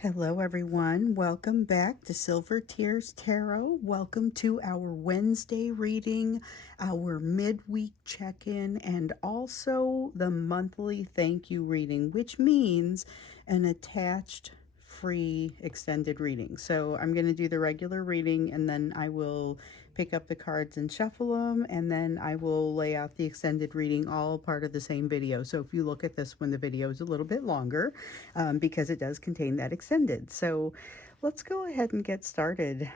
Hello, everyone. Welcome back to Silver Tears Tarot. Welcome to our Wednesday reading, our midweek check-in, and also the monthly thank you reading, which means an attached free extended reading. So I'm going to do the regular reading, and then I will pick up the cards and shuffle them, and then I will lay out the extended reading, all part of the same video. So if you look at this one, the video is a little bit longer because it does contain that extended. So let's go ahead and get started.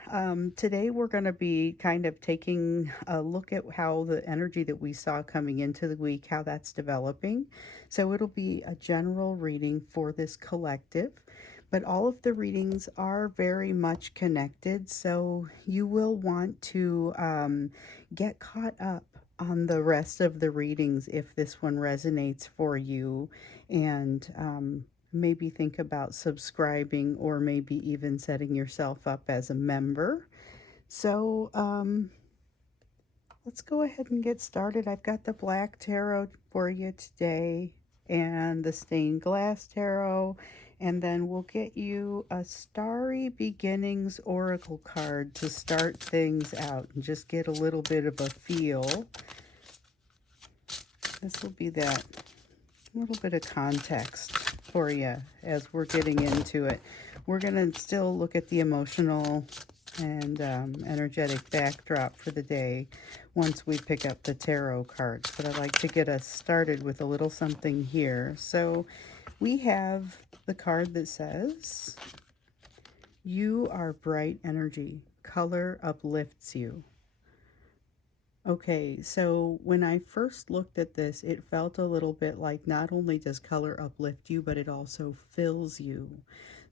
Today we're going to be kind of taking a look at how the energy that we saw coming into the week, how that's developing. So it'll be a general reading for this collective, but all of the readings are very much connected, so you will want to get caught up on the rest of the readings if this one resonates for you, and maybe think about subscribing or maybe even setting yourself up as a member. So let's go ahead and get started. I've got the Black Tarot for you today and the Stained Glass Tarot, and then we'll get you a Starry Beginnings Oracle card to start things out and just get a little bit of a feel. This will be that little bit of context for you as we're getting into it. We're going to still look at the emotional and energetic backdrop for the day once we pick up the tarot cards, but I'd like to get us started with a little something here. So we have the card that says, "You are bright energy. Color uplifts you." Okay, so when I first looked at this, it felt a little bit like not only does color uplift you, but it also fills you.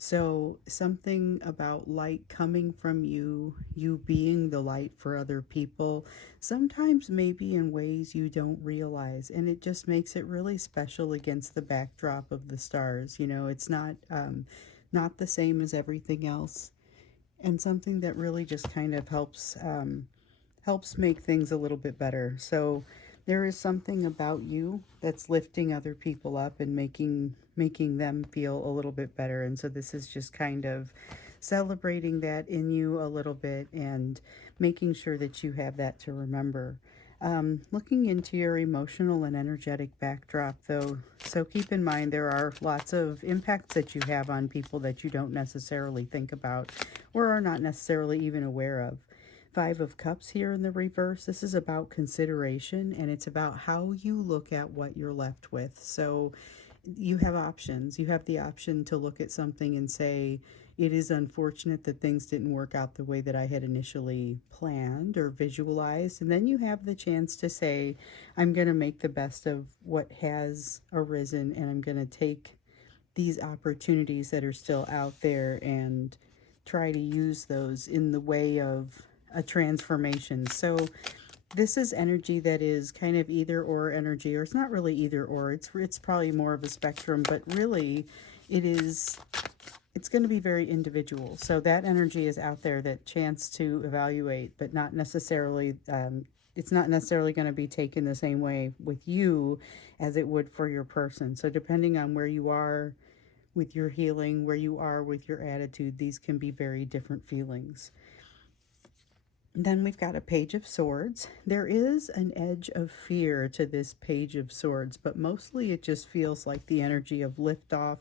So something about light coming from you, you being the light for other people, sometimes maybe in ways you don't realize. And it just makes it really special against the backdrop of the stars. You know, it's not the same as everything else. And something that really just kind of helps make things a little bit better. So there is something about you that's lifting other people up and making them feel a little bit better. And so this is just kind of celebrating that in you a little bit and making sure that you have that to remember. Looking into your emotional and energetic backdrop, though, so keep in mind there are lots of impacts that you have on people that you don't necessarily think about or are not necessarily even aware of. Five of Cups here in the reverse. This is about consideration, and it's about how you look at what you're left with. So you have options. You have the option to look at something and say, it is unfortunate that things didn't work out the way that I had initially planned or visualized. And then you have the chance to say, I'm going to make the best of what has arisen, and I'm going to take these opportunities that are still out there and try to use those in the way of a transformation. So this is energy that is kind of either or energy, or it's not really either or. It's probably more of a spectrum, but really it's going to be very individual. So that energy is out there, that chance to evaluate, but not necessarily it's not necessarily going to be taken the same way with you as it would for your person. So depending on where you are with your healing, where you are with your attitude, these can be very different feelings. Then we've got a Page of Swords. There is an edge of fear to this Page of Swords, but mostly it just feels like the energy of liftoff,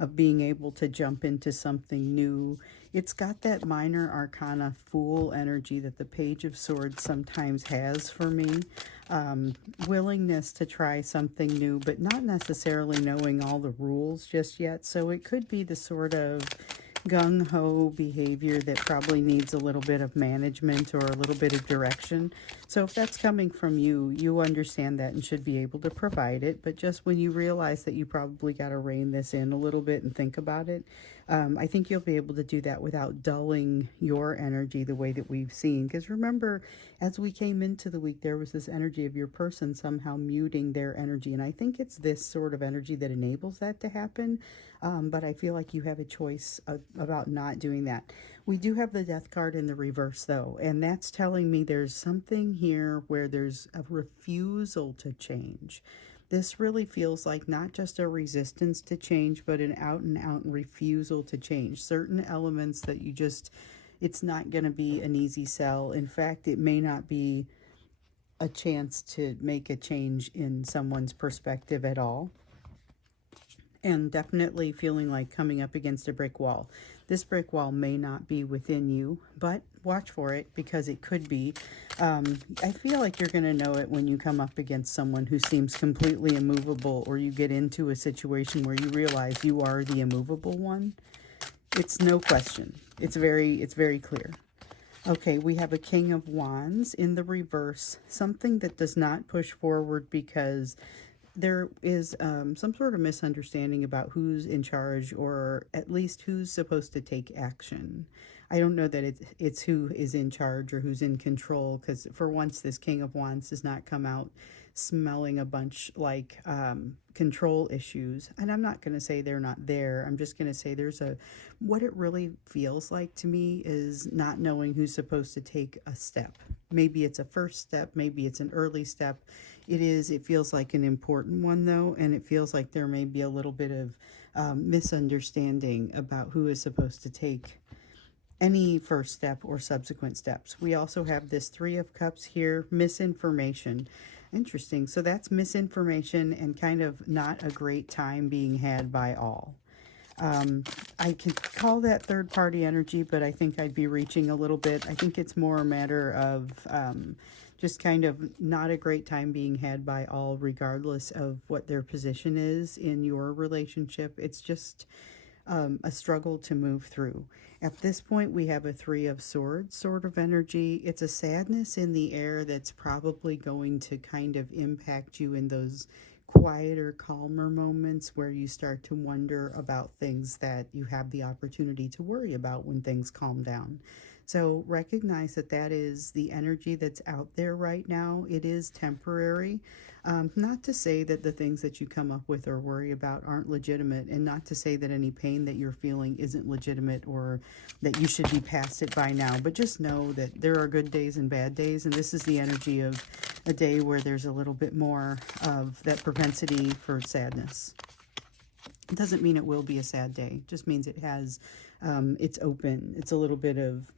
of being able to jump into something new. It's got that minor arcana Fool energy that the Page of Swords sometimes has for me. Willingness to try something new, but not necessarily knowing all the rules just yet. So it could be the sort of gung-ho behavior that probably needs a little bit of management or a little bit of direction. So if that's coming from you, you understand that and should be able to provide it. But just when you realize that you probably got to rein this in a little bit and think about it, I think you'll be able to do that without dulling your energy the way that we've seen. Because remember, as we came into the week, there was this energy of your person somehow muting their energy. And I think it's this sort of energy that enables that to happen. But I feel like you have a choice about not doing that. We do have the Death card in the reverse, though, and that's telling me there's something here where there's a refusal to change. This really feels like not just a resistance to change, but an out and out refusal to change. Certain elements that you just, it's not going to be an easy sell. In fact, it may not be a chance to make a change in someone's perspective at all. And definitely feeling like coming up against a brick wall. This brick wall may not be within you, but watch for it because it could be. I feel like you're going to know it when you come up against someone who seems completely immovable, or you get into a situation where you realize you are the immovable one. It's no question. It's very clear. Okay, we have a King of Wands in the reverse, something that does not push forward because there is some sort of misunderstanding about who's in charge, or at least who's supposed to take action. I don't know that it's who is in charge or who's in control, because for once this King of Wands does not come out smelling a bunch like control issues. And I'm not going to say they're not there. I'm just going to say what it really feels like to me is not knowing who's supposed to take a step. Maybe it's a first step, maybe it's an early step. It feels like an important one though, and it feels like there may be a little bit of misunderstanding about who is supposed to take any first step or subsequent steps. We also have this Three of Cups here, misinformation. Interesting. So that's misinformation and kind of not a great time being had by all. I can call that third party energy, but I think I'd be reaching a little bit. I think it's more a matter of just kind of not a great time being had by all, regardless of what their position is in your relationship. It's just a struggle to move through. At this point, we have a Three of Swords sort of energy. It's a sadness in the air that's probably going to kind of impact you in those quieter, calmer moments where you start to wonder about things that you have the opportunity to worry about when things calm down. So recognize that that is the energy that's out there right now. It is temporary. Not to say that the things that you come up with or worry about aren't legitimate, and not to say that any pain that you're feeling isn't legitimate or that you should be past it by now, but just know that there are good days and bad days, and this is the energy of a day where there's a little bit more of that propensity for sadness. It doesn't mean it will be a sad day, it just means it has, it's open. It's a little bit of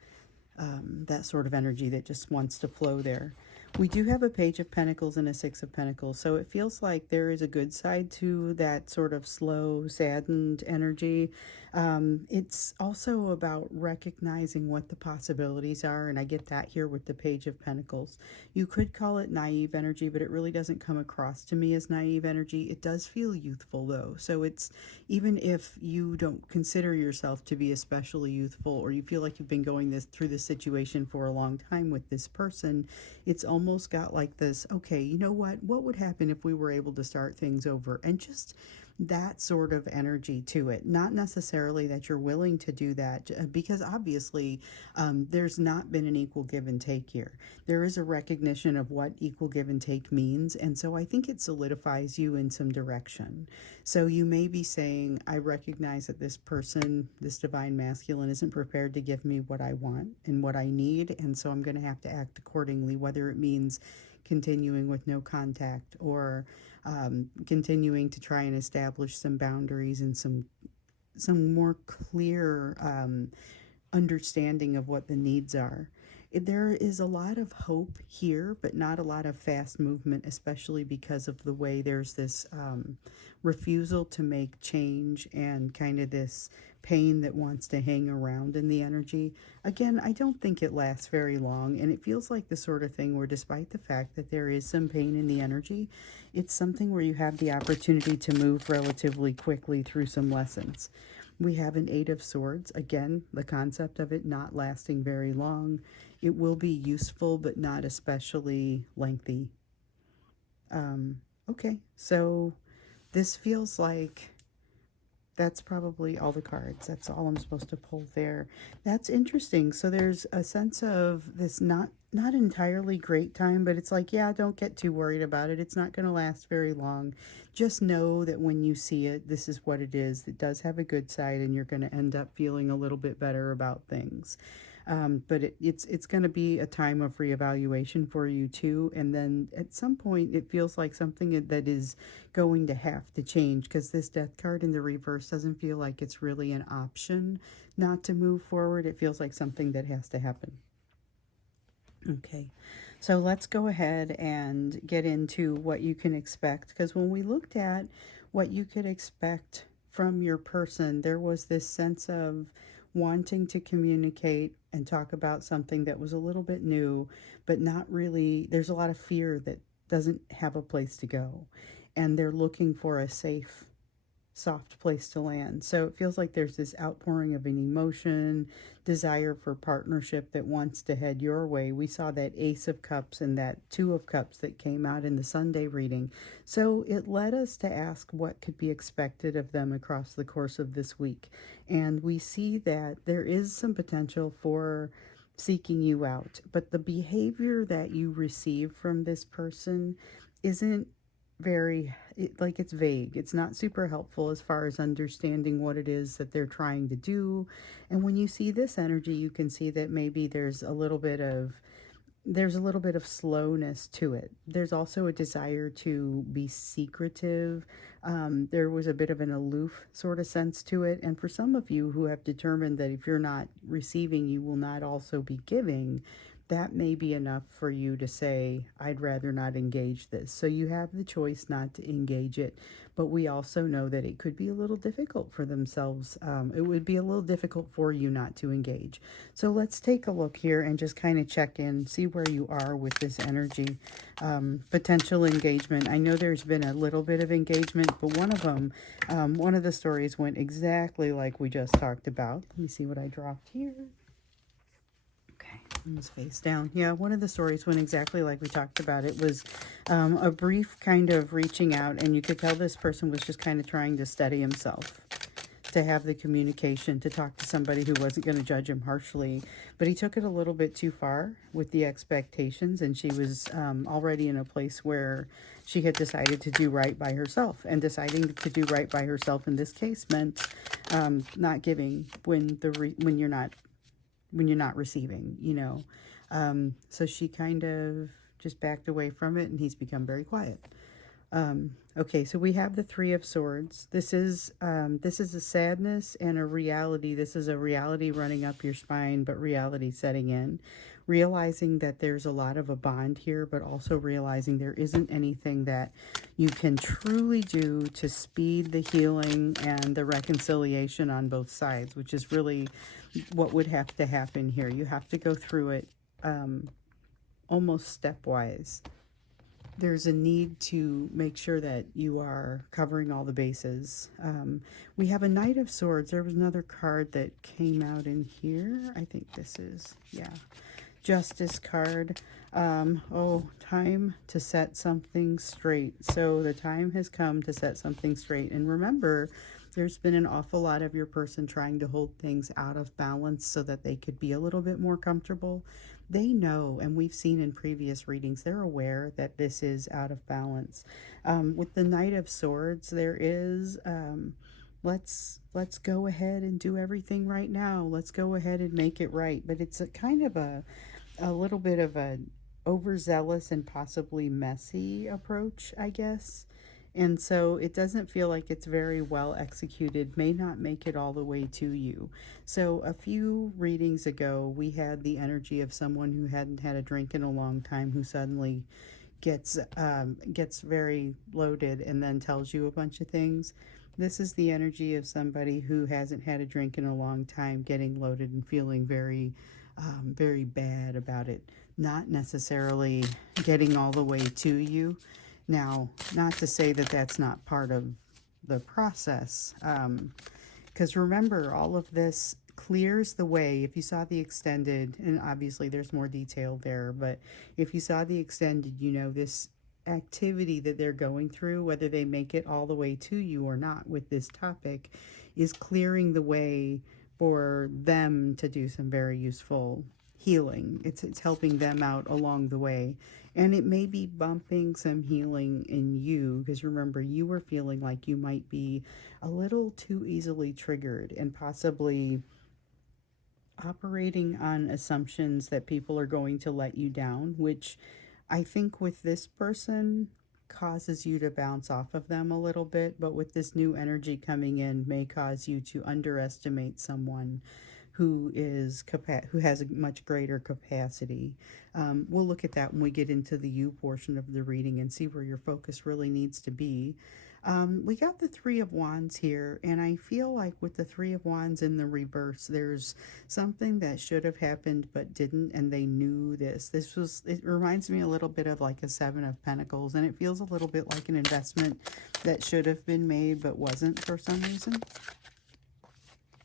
that sort of energy that just wants to flow there. We do have a Page of Pentacles and a Six of Pentacles, so it feels like there is a good side to that sort of slow, saddened energy. It's also about recognizing what the possibilities are, and I get that here with the Page of Pentacles. You could call it naive energy, but it really doesn't come across to me as naive energy. It does feel youthful, though, so it's, even if you don't consider yourself to be especially youthful, or you feel like you've been going through this situation for a long time with this person, it's almost got like this, okay, you know what would happen if we were able to start things over, and just that sort of energy to it. Not necessarily that you're willing to do that, because obviously there's not been an equal give and take here. There is a recognition of what equal give and take means, and so I think it solidifies you in some direction. So you may be saying, I recognize that this person, this divine masculine, isn't prepared to give me what I want and what I need, and so I'm going to have to act accordingly, whether it means continuing with no contact, or continuing to try and establish some boundaries and some more clear understanding of what the needs are. There is a lot of hope here, but not a lot of fast movement, especially because of the way there's this refusal to make change, and kind of this pain that wants to hang around in the energy. Again, I don't think it lasts very long, and it feels like the sort of thing where, despite the fact that there is some pain in the energy, it's something where you have the opportunity to move relatively quickly through some lessons. We have an Eight of Swords. Again, the concept of it not lasting very long. It will be useful, but not especially lengthy. Okay, so this feels like that's probably all the cards. That's all I'm supposed to pull there. That's interesting. So there's a sense of this not entirely great time, but it's like, yeah, don't get too worried about it. It's not going to last very long. Just know that when you see it, this is what it is. It does have a good side, and you're going to end up feeling a little bit better about things. But it's going to be a time of reevaluation for you too. And then at some point, it feels like something that is going to have to change, because this death card in the reverse doesn't feel like it's really an option not to move forward. It feels like something that has to happen. Okay, so let's go ahead and get into what you can expect, because when we looked at what you could expect from your person, there was this sense of wanting to communicate and talk about something that was a little bit new, but not really. There's a lot of fear that doesn't have a place to go, and they're looking for a safe, soft place to land. So it feels like there's this outpouring of an emotion, desire for partnership that wants to head your way. We saw that Ace of Cups and that Two of Cups that came out in the Sunday reading. So it led us to ask what could be expected of them across the course of this week. And we see that there is some potential for seeking you out, but the behavior that you receive from this person isn't like it's vague. It's not super helpful as far as understanding what it is that they're trying to do. And when you see this energy, you can see that maybe there's a little bit of slowness to it. There's also a desire to be secretive. There was a bit of an aloof sort of sense to it. And for some of you who have determined that if you're not receiving, you will not also be giving, that may be enough for you to say, I'd rather not engage this. So you have the choice not to engage it. But we also know that it could be a little difficult for themselves. It would be a little difficult for you not to engage. So let's take a look here and just kind of check in, see where you are with this energy. Potential engagement. I know there's been a little bit of engagement, but one of the stories went exactly like we just talked about. Let me see what I dropped here. Okay, it was face down. Yeah, one of the stories went exactly like we talked about. It was a brief kind of reaching out, and you could tell this person was just kind of trying to steady himself, to have the communication, to talk to somebody who wasn't going to judge him harshly. But he took it a little bit too far with the expectations, and she was already in a place where she had decided to do right by herself. And deciding to do right by herself in this case meant not giving when you're not receiving, so she kind of just backed away from it, and he's become very quiet. Okay, so we have the Three of Swords. This is a sadness and a reality. This is a reality running up your spine, but reality setting in. Realizing that there's a lot of a bond here, but also realizing there isn't anything that you can truly do to speed the healing and the reconciliation on both sides, which is really what would have to happen here. You have to go through it almost stepwise. There's a need to make sure that you are covering all the bases. We have a Knight of Swords. There was another card that came out in here. I think this is, yeah, Justice card. Time to set something straight. So the time has come to set something straight. And remember, there's been an awful lot of your person trying to hold things out of balance so that they could be a little bit more comfortable. They know, and we've seen in previous readings, they're aware that this is out of balance. With the Knight of Swords, there is, let's go ahead and do everything right now. Let's go ahead and make it right. But it's a kind of a little bit of a overzealous and possibly messy approach, I guess. And so it doesn't feel like it's very well executed, may not make it all the way to you. So a few readings ago, we had the energy of someone who hadn't had a drink in a long time, who suddenly gets very loaded and then tells you a bunch of things. This is the energy of somebody who hasn't had a drink in a long time, getting loaded and feeling very very bad about it, not necessarily getting all the way to you. Now, not to say that that's not part of the process, because remember, all of this clears the way. If you saw the extended, and obviously there's more detail there, but if you saw the extended, this activity that they're going through, whether they make it all the way to you or not with this topic, is clearing the way for them to do some very useful healing. It's helping them out along the way. And it may be bumping some healing in you, because remember, you were feeling like you might be a little too easily triggered and possibly operating on assumptions that people are going to let you down, which I think with this person causes you to bounce off of them a little bit, but with this new energy coming in may cause you to underestimate someone who has a much greater capacity. We'll look at that when we get into the you portion of the reading and see where your focus really needs to be. We got the Three of Wands here, and I feel like with the Three of Wands in the reverse, there's something that should have happened but didn't, and they knew this. It reminds me a little bit of like a Seven of Pentacles, and it feels a little bit like an investment that should have been made but wasn't for some reason.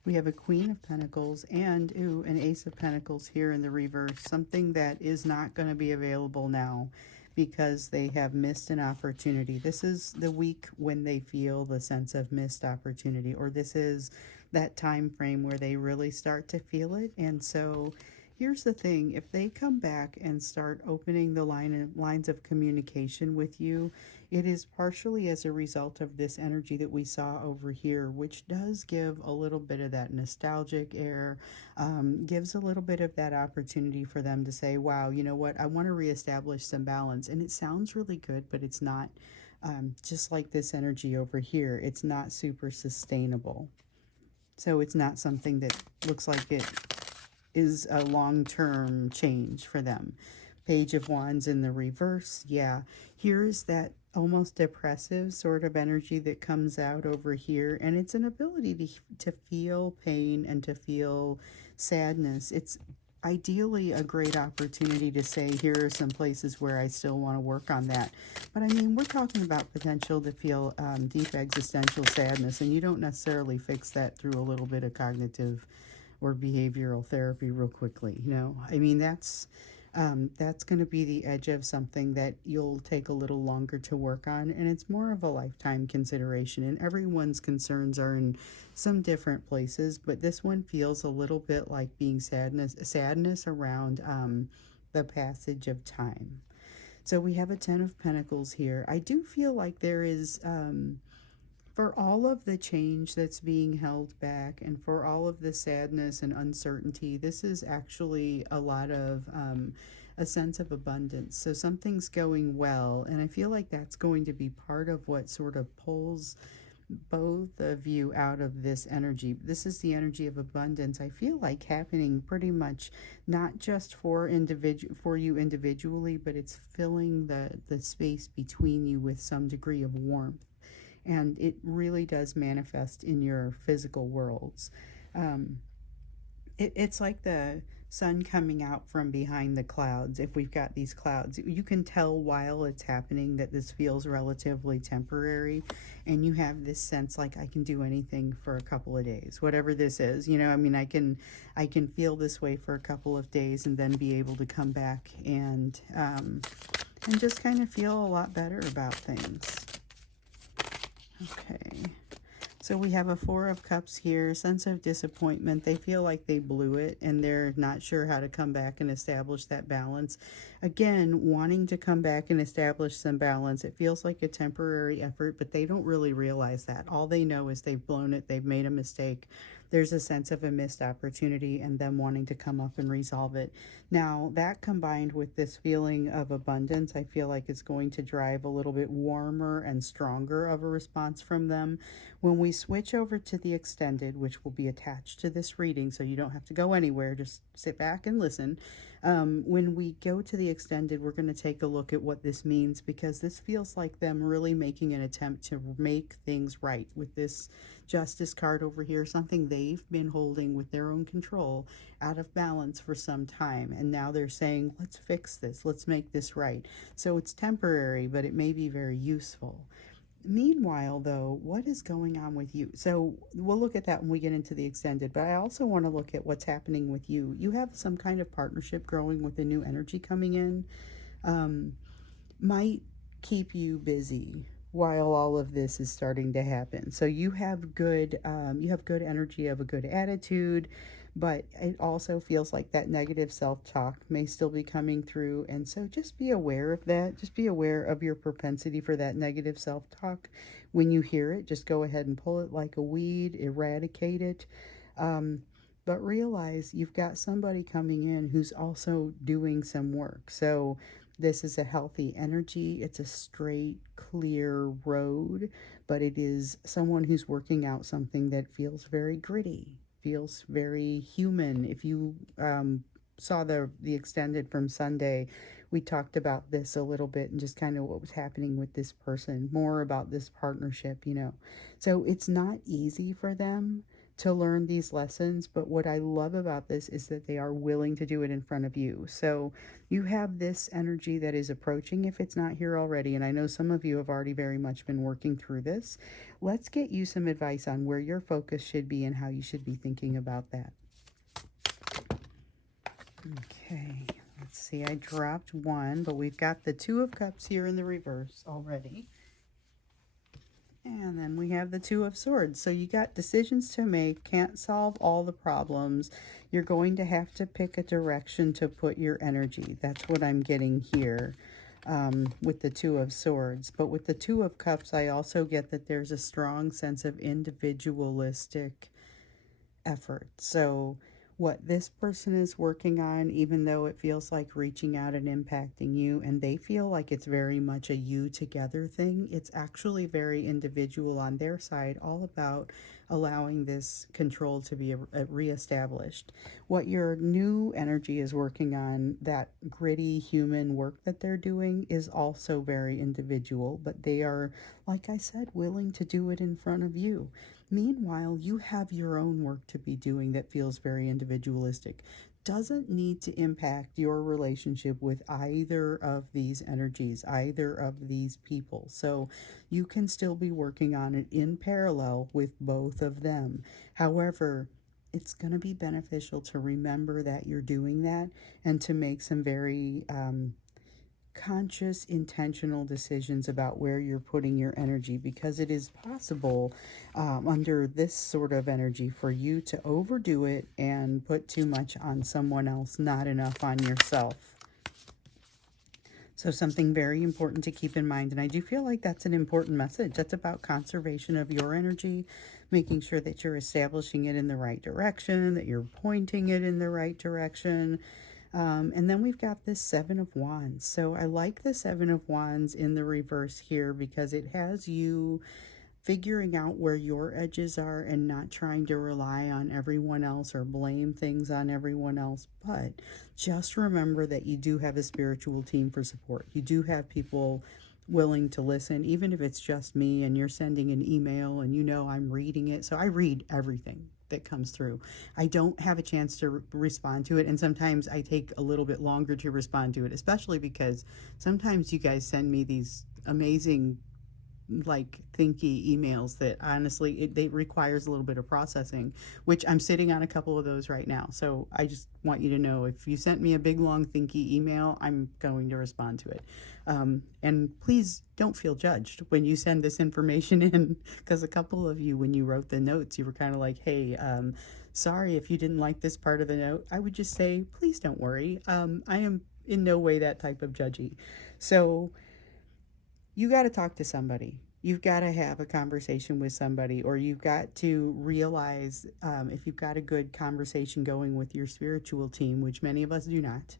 We have a Queen of Pentacles and, ooh, an Ace of Pentacles here in the reverse. Something that is not going to be available now because they have missed an opportunity. This is the week when they feel the sense of missed opportunity, or this is that time frame where they really start to feel it. And so here's the thing, if they come back and start opening the lines of communication with you, it is partially as a result of this energy that we saw over here, which does give a little bit of that nostalgic air, gives a little bit of that opportunity for them to say, wow, you know what, I want to reestablish some balance. And it sounds really good, but it's not, just like this energy over here, it's not super sustainable. So it's not something that looks like it is a long-term change for them. Page of Wands in the reverse. Yeah, here's that almost depressive sort of energy that comes out over here, and it's an ability to feel pain and to feel sadness. It's ideally a great opportunity to say, here are some places where I still want to work on that. But I mean, we're talking about potential to feel deep existential sadness, and you don't necessarily fix that through a little bit of cognitive or behavioral therapy real quickly. I mean, that's going to be the edge of something that you'll take a little longer to work on, and it's more of a lifetime consideration, and everyone's concerns are in some different places, but this one feels a little bit like being sadness around the passage of time. So we have a Ten of Pentacles here. I do feel like there is for all of the change that's being held back and for all of the sadness and uncertainty, this is actually a lot of a sense of abundance. So something's going well, and I feel like that's going to be part of what sort of pulls both of you out of this energy. This is the energy of abundance, I feel like, happening pretty much not just for you individually, but it's filling the space between you with some degree of warmth, and it really does manifest in your physical worlds. It's like the sun coming out from behind the clouds. If we've got these clouds, you can tell while it's happening that this feels relatively temporary, and you have this sense like, I can do anything for a couple of days, whatever this is. I mean, I can feel this way for a couple of days and then be able to come back and just kind of feel a lot better about things. Okay, so we have a Four of Cups here, sense of disappointment. They feel like they blew it and they're not sure how to come back and establish that balance. Again, wanting to come back and establish some balance. It feels like a temporary effort, but they don't really realize that. All they know is they've blown it, they've made a mistake. There's a sense of a missed opportunity and them wanting to come up and resolve it. Now, that combined with this feeling of abundance, I feel like it's going to drive a little bit warmer and stronger of a response from them. When we switch over to the extended, which will be attached to this reading, so you don't have to go anywhere, just sit back and listen. When we go to the extended, we're going to take a look at what this means, because this feels like them really making an attempt to make things right with this Justice card over here, something they've been holding with their own control out of balance for some time, and now they're saying, let's fix this, let's make this right. So it's temporary, but it may be very useful. Meanwhile, though, what is going on with you? So we'll look at that when we get into the extended, but I also want to look at what's happening with you. You have some kind of partnership growing with the new energy coming in. Might keep you busy while all of this is starting to happen. So you have good energy, you have a good attitude, but it also feels like that negative self-talk may still be coming through. And so just be aware of that. Just be aware of your propensity for that negative self-talk. When you hear it, just go ahead and pull it like a weed, eradicate it. but realize you've got somebody coming in who's also doing some work. So this is a healthy energy. It's a straight, clear road, but it is someone who's working out something that feels very gritty, feels very human. If you saw the extended from Sunday, we talked about this a little bit and just kind of what was happening with this person, more about this partnership, you know. So it's not easy for them to learn these lessons, but what I love about this is that they are willing to do it in front of you. So you have this energy that is approaching if it's not here already, and I know some of you have already very much been working through this. Let's get you some advice on where your focus should be and how you should be thinking about that. Okay, let's see, I dropped one, but we've got the Two of Cups here in the reverse already. And then we have the Two of Swords. So you got decisions to make, can't solve all the problems. You're going to have to pick a direction to put your energy. That's what I'm getting here with the Two of Swords. But with the Two of Cups, I also get that there's a strong sense of individualistic effort. So what this person is working on, even though it feels like reaching out and impacting you, and they feel like it's very much a you together thing, it's actually very individual on their side, all about allowing this control to be reestablished. What your new energy is working on, that gritty human work that they're doing, is also very individual, but they are, like I said, willing to do it in front of you. Meanwhile, you have your own work to be doing that feels very individualistic. Doesn't need to impact your relationship with either of these energies, either of these people. So you can still be working on it in parallel with both of them. However, it's going to be beneficial to remember that you're doing that and to make some very conscious, intentional decisions about where you're putting your energy, because it is possible under this sort of energy for you to overdo it and put too much on someone else, not enough on yourself. So something very important to keep in mind, and I do feel like that's an important message. That's about conservation of your energy, making sure that you're establishing it in the right direction, that you're pointing it in the right direction. And then we've got this Seven of Wands. So I like the Seven of Wands in the reverse here because it has you figuring out where your edges are and not trying to rely on everyone else or blame things on everyone else. But just remember that you do have a spiritual team for support. You do have people willing to listen, even if it's just me and you're sending an email and you know I'm reading it. So I read everything that comes through. I don't have a chance to respond to it, and sometimes I take a little bit longer to respond to it, especially because sometimes you guys send me these amazing like thinky emails that honestly it requires a little bit of processing, which I'm sitting on a couple of those right now. So I just want you to know, if you sent me a big long thinky email, I'm going to respond to it. And please don't feel judged when you send this information in, because a couple of you, when you wrote the notes, you were kind of like, hey, sorry if you didn't like this part of the note. I would just say, please don't worry. I am in no way that type of judgy. So you got to talk to somebody. You've got to have a conversation with somebody, or you've got to realize if you've got a good conversation going with your spiritual team, which many of us do not,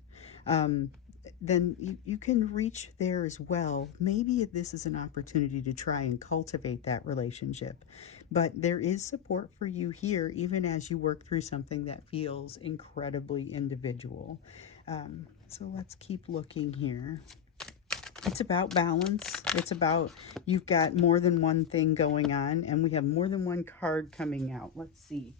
then you can reach there as well. Maybe this is an opportunity to try and cultivate that relationship. But there is support for you here, even as you work through something that feels incredibly individual. So let's keep looking here. It's about balance. It's about, you've got more than one thing going on, and we have more than one card coming out. Let's see.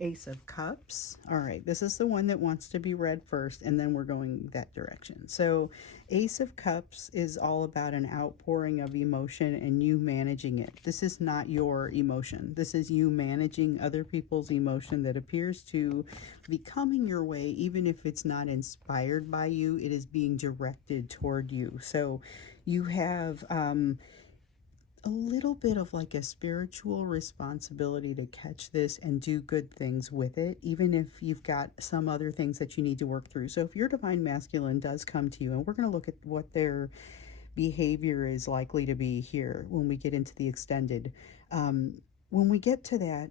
Ace of Cups. All right, this is the one that wants to be read first, and then we're going that direction. So Ace of Cups is all about an outpouring of emotion and you managing it. This is not your emotion. This is you managing other people's emotion that appears to be coming your way. Even if it's not inspired by you, it is being directed toward you. So you have a little bit of like a spiritual responsibility to catch this and do good things with it, even if you've got some other things that you need to work through. So if your divine masculine does come to you, and we're going to look at what their behavior is likely to be here when we get into the extended, when we get to that,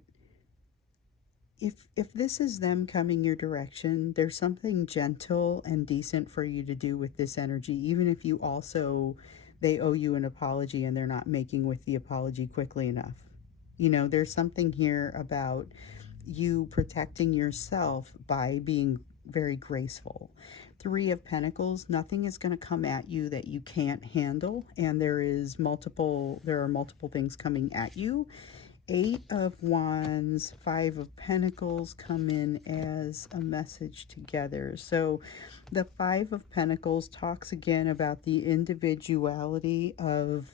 if this is them coming your direction, there's something gentle and decent for you to do with this energy, even if you also, they owe you an apology and they're not making with the apology quickly enough. You know, there's something here about you protecting yourself by being very graceful. Three of Pentacles, nothing is going to come at you that you can't handle, and there are multiple things coming at you. Eight of Wands, Five of Pentacles come in as a message together. So the Five of Pentacles talks again about the individuality of,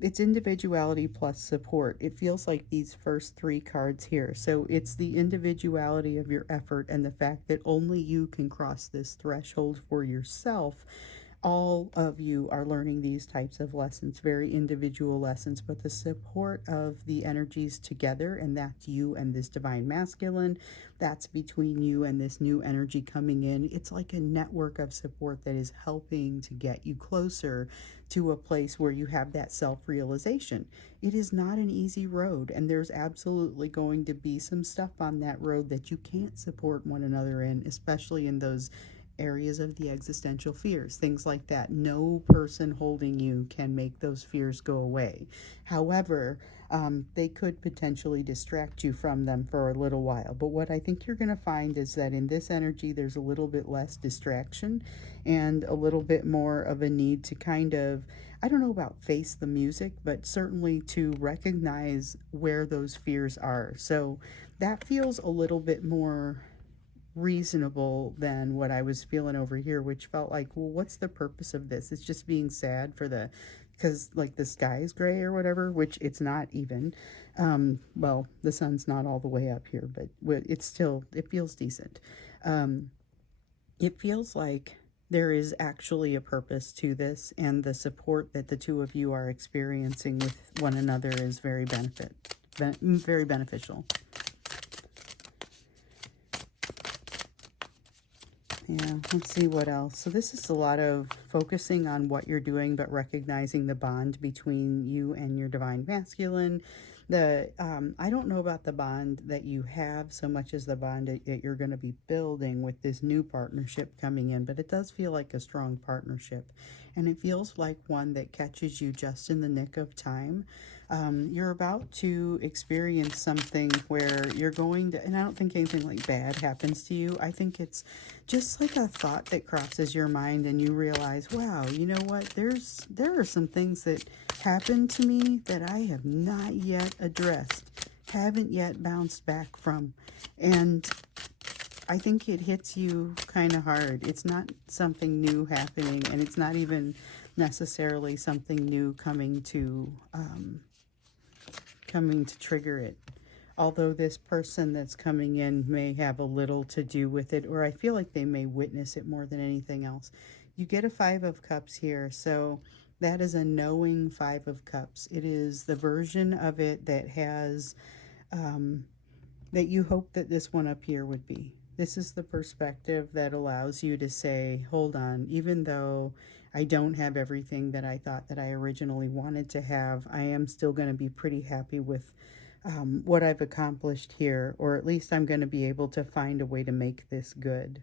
it's individuality plus support. It feels like these first three cards here. So it's the individuality of your effort and the fact that only you can cross this threshold for yourself. All of you are learning these types of lessons, very individual lessons, but the support of the energies together, and that's you and this divine masculine, that's between you and this new energy coming in. It's like a network of support that is helping to get you closer to a place where you have that self-realization. It is not an easy road, and there's absolutely going to be some stuff on that road that you can't support one another in, especially in those areas of the existential fears, things like that. No person holding you can make those fears go away. However, they could potentially distract you from them for a little while. But what I think you're going to find is that in this energy, there's a little bit less distraction and a little bit more of a need to kind of, I don't know about face the music, but certainly to recognize where those fears are. So that feels a little bit more reasonable than what I was feeling over here, which felt like, well, what's the purpose of this? It's just being sad for the, because like the sky is gray or whatever, which it's not even. Well, the sun's not all the way up here, but it's still, it feels decent. It feels like there is actually a purpose to this, and the support that the two of you are experiencing with one another is very very beneficial. Yeah, let's see what else. So this is a lot of focusing on what you're doing, but recognizing the bond between you and your divine masculine. I don't know about the bond that you have so much as the bond that you're going to be building with this new partnership coming in, but it does feel like a strong partnership, and it feels like one that catches you just in the nick of time. You're about to experience something where you're going to, and I don't think anything like bad happens to you. I think it's just like a thought that crosses your mind and you realize, wow, you know what? There are some things that happened to me that I have not yet addressed, haven't yet bounced back from. And I think it hits you kind of hard. It's not something new happening, and it's not even necessarily something new coming to trigger it. Although this person that's coming in may have a little to do with it, or I feel like they may witness it more than anything else. You get a Five of Cups here, so that is a knowing Five of Cups. It is the version of it that has, that you hope that this one up here would be. This is the perspective that allows you to say, hold on, even though I don't have everything that I thought that I originally wanted to have, I am still going to be pretty happy with what I've accomplished here, or at least I'm going to be able to find a way to make this good.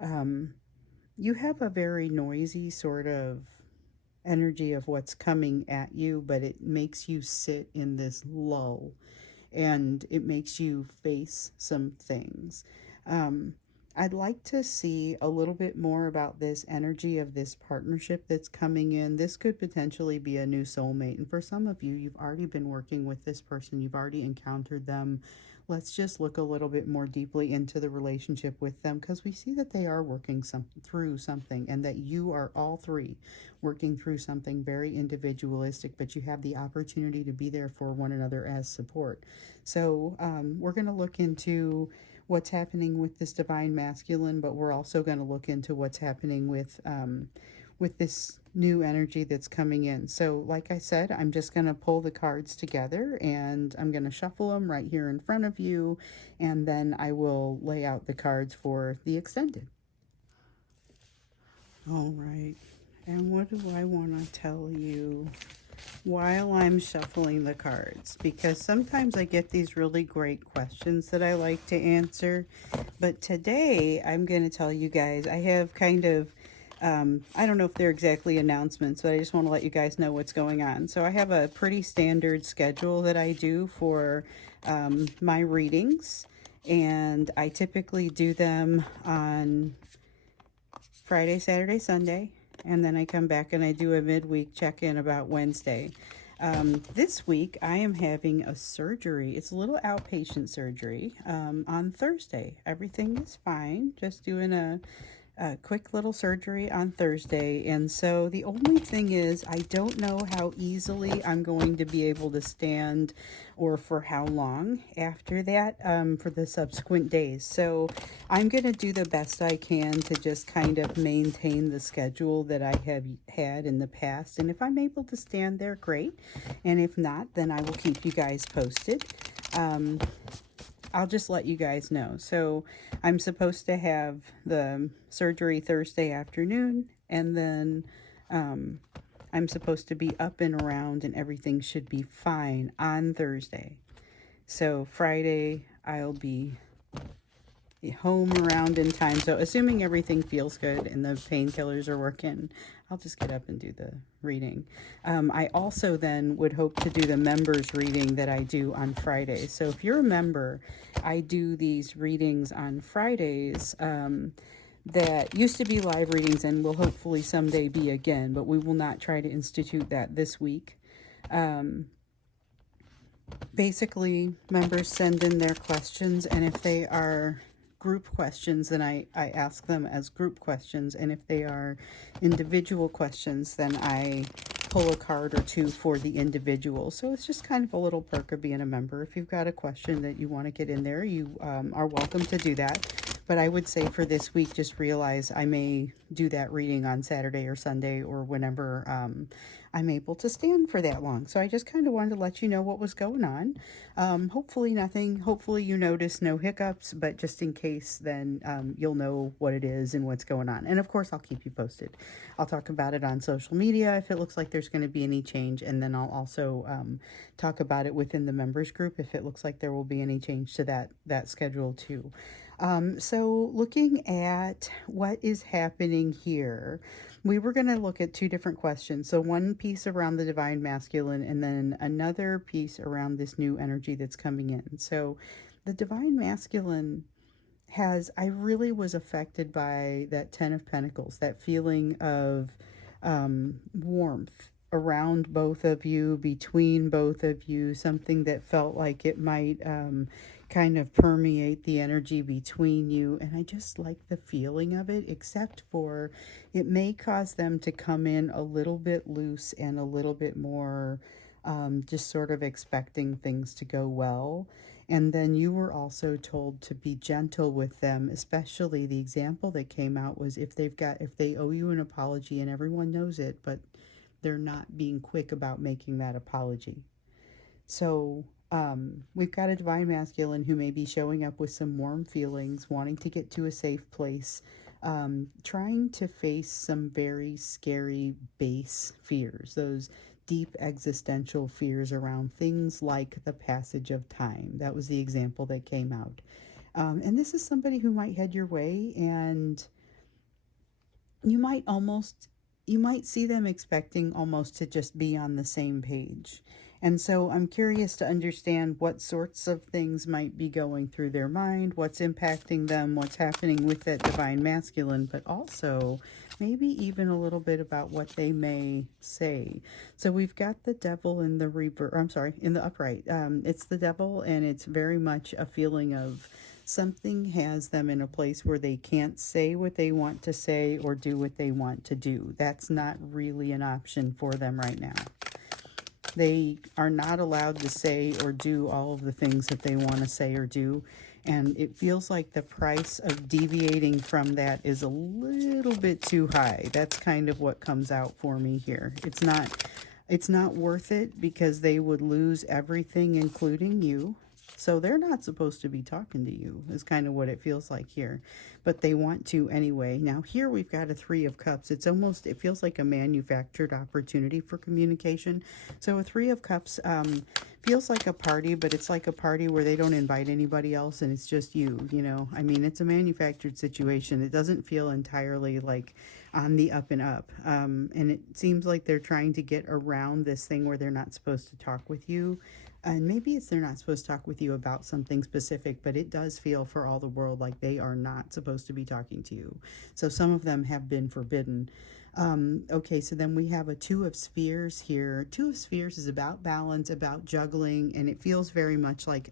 You have a very noisy sort of energy of what's coming at you, but it makes you sit in this lull, and it makes you face some things. I'd like to see a little bit more about this energy of this partnership that's coming in. This could potentially be a new soulmate. And for some of you, you've already been working with this person. You've already encountered them. Let's just look a little bit more deeply into the relationship with them, because we see that they are working through something, and that you are all three working through something very individualistic, but you have the opportunity to be there for one another as support. So we're going to look into what's happening with this divine masculine, but we're also going to look into what's happening with this new energy that's coming in. So like I said, I'm just going to pull the cards together, and I'm going to shuffle them right here in front of you, and then I will lay out the cards for the extended. All right, and what do I want to tell you while I'm shuffling the cards, because sometimes I get these really great questions that I like to answer. But today I'm going to tell you guys, I have kind of, I don't know if they're exactly announcements, but I just want to let you guys know what's going on. So I have a pretty standard schedule that I do for my readings, and I typically do them on Friday, Saturday, Sunday, and then I come back and I do a midweek check-in about Wednesday. This week I am having a surgery. It's a little outpatient surgery on Thursday. Everything is fine. Just doing a quick little surgery on Thursday. And so the only thing is, I don't know how easily I'm going to be able to stand or for how long after that for the subsequent days. So I'm going to do the best I can to just kind of maintain the schedule that I have had in the past. And if I'm able to stand there, great. And if not, then I will keep you guys posted. I'll just let you guys know. So I'm supposed to have the surgery Thursday afternoon, and then I'm supposed to be up and around and everything should be fine on Thursday. So Friday I'll be home around in time. So assuming everything feels good and the painkillers are working, I'll just get up and do the reading. I also then would hope to do the members reading that I do on Fridays. So if you're a member, I do these readings on Fridays that used to be live readings and will hopefully someday be again, but we will not try to institute that this week. Basically, members send in their questions, and if they are group questions, then I ask them as group questions, and if they are individual questions, then I pull a card or two for the individual. So it's just kind of a little perk of being a member. If you've got a question that you want to get in there, you are welcome to do that. But I would say for this week, just realize I may do that reading on Saturday or Sunday or whenever I'm able to stand for that long. So I just kind of wanted to let you know what was going on. Hopefully nothing, hopefully you notice no hiccups, but just in case, then you'll know what it is and what's going on. And of course, I'll keep you posted. I'll talk about it on social media if it looks like there's going to be any change. And then I'll also talk about it within the members group if it looks like there will be any change to that schedule too. So looking at what is happening here, we were going to look at two different questions. So one piece around the divine masculine, and then another piece around this new energy that's coming in. So the divine masculine I really was affected by that 10 of Pentacles, that feeling of warmth around both of you, between both of you, something that felt like it might kind of permeate the energy between you. And I just like the feeling of it, except for it may cause them to come in a little bit loose and a little bit more just sort of expecting things to go well. And then you were also told to be gentle with them, especially the example that came out was if they owe you an apology, and everyone knows it, but they're not being quick about making that apology. So we've got a divine masculine who may be showing up with some warm feelings, wanting to get to a safe place, trying to face some very scary base fears, those deep existential fears around things like the passage of time. That was the example that came out. And this is somebody who might head your way, and you might see them expecting almost to just be on the same page. And so I'm curious to understand what sorts of things might be going through their mind, what's impacting them, what's happening with that divine masculine, but also maybe even a little bit about what they may say. So we've got the devil in the in the upright. It's the devil, and it's very much a feeling of something has them in a place where they can't say what they want to say or do what they want to do. That's not really an option for them right now. They are not allowed to say or do all of the things that they want to say or do. And it feels like the price of deviating from that is a little bit too high. That's kind of what comes out for me here. It's not worth it, because they would lose everything, including you. So they're not supposed to be talking to you, is kind of what it feels like here. But they want to anyway. Now here we've got a Three of Cups. It feels like a manufactured opportunity for communication. So a Three of Cups feels like a party, but it's like a party where they don't invite anybody else and it's just you, you know. I mean, it's a manufactured situation. It doesn't feel entirely like on the up and up. And it seems like they're trying to get around this thing where they're not supposed to talk with you. And maybe it's they're not supposed to talk with you about something specific, but it does feel for all the world like they are not supposed to be talking to you. So some of them have been forbidden. Okay, so then we have a Two of Spheres here. Two of Spheres is about balance, about juggling, and it feels very much like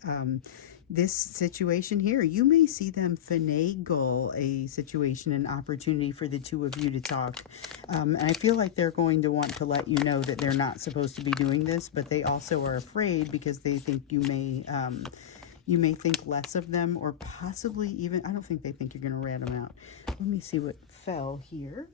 this situation here. You may see them finagle a situation, an opportunity for the two of you to talk. And I feel like they're going to want to let you know that they're not supposed to be doing this, but they also are afraid because they think you may think less of them, or possibly even, I don't think they think you're going to rat them out. Let me see what fell here.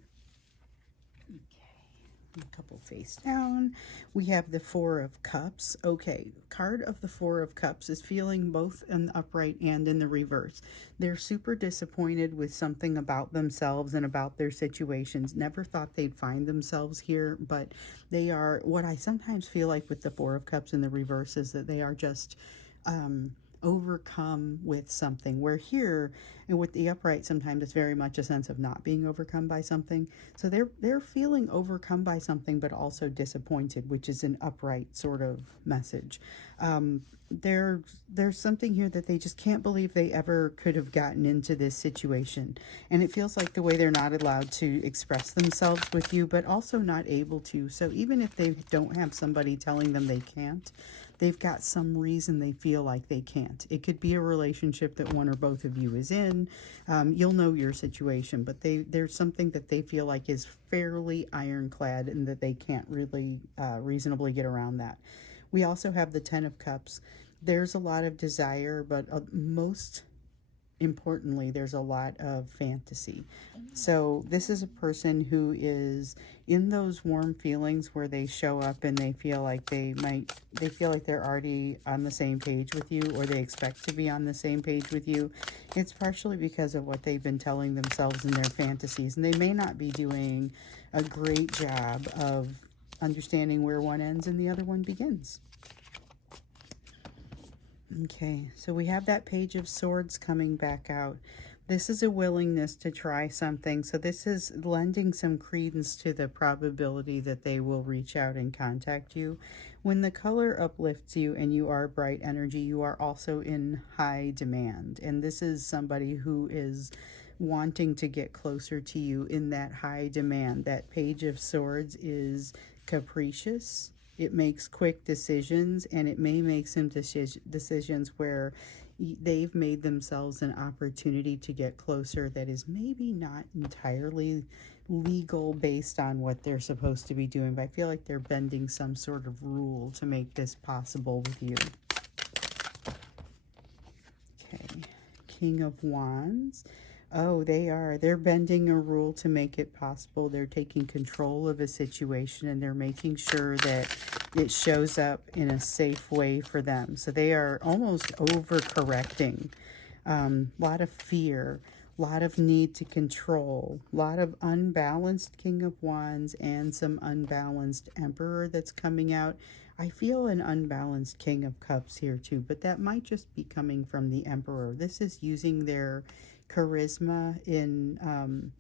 A couple face down. We have the Four of Cups. Okay, card of the Four of Cups is feeling both in the upright and in the reverse. They're super disappointed with something about themselves and about their situations. Never thought they'd find themselves here, but they are, what I sometimes feel like with the Four of Cups in the reverse is that they are just overcome with something, where here and with the upright sometimes it's very much a sense of not being overcome by something. So they're feeling overcome by something but also disappointed, which is an upright sort of message. There's something here that they just can't believe they ever could have gotten into this situation, and it feels like the way they're not allowed to express themselves with you, but also not able to. So even if they don't have somebody telling them they can't, they've got some reason they feel like they can't. It could be a relationship that one or both of you is in. You'll know your situation, but there's something that they feel like is fairly ironclad and that they can't really reasonably get around that. We also have the Ten of Cups. There's a lot of desire, but most importantly, there's a lot of fantasy. So this is a person who is in those warm feelings where they show up and they feel like they feel like they're already on the same page with you, or they expect to be on the same page with you. It's partially because of what they've been telling themselves in their fantasies, and they may not be doing a great job of understanding where one ends and the other one begins. Okay, so we have that Page of Swords coming back out. This is a willingness to try something. So this is lending some credence to the probability that they will reach out and contact you. When the color uplifts you and you are bright energy, you are also in high demand. And this is somebody who is wanting to get closer to you in that high demand. That Page of Swords is capricious. It makes quick decisions, and it may make some decisions where they've made themselves an opportunity to get closer that is maybe not entirely legal based on what they're supposed to be doing, but I feel like they're bending some sort of rule to make this possible with you. Okay, King of Wands. Oh, they're bending a rule to make it possible. They're taking control of a situation, and they're making sure that it shows up in a safe way for them. So they are almost overcorrecting. A lot of fear, a lot of need to control, a lot of unbalanced King of Wands and some unbalanced Emperor that's coming out. I feel an unbalanced King of Cups here too, but that might just be coming from the Emperor. This is using their charisma in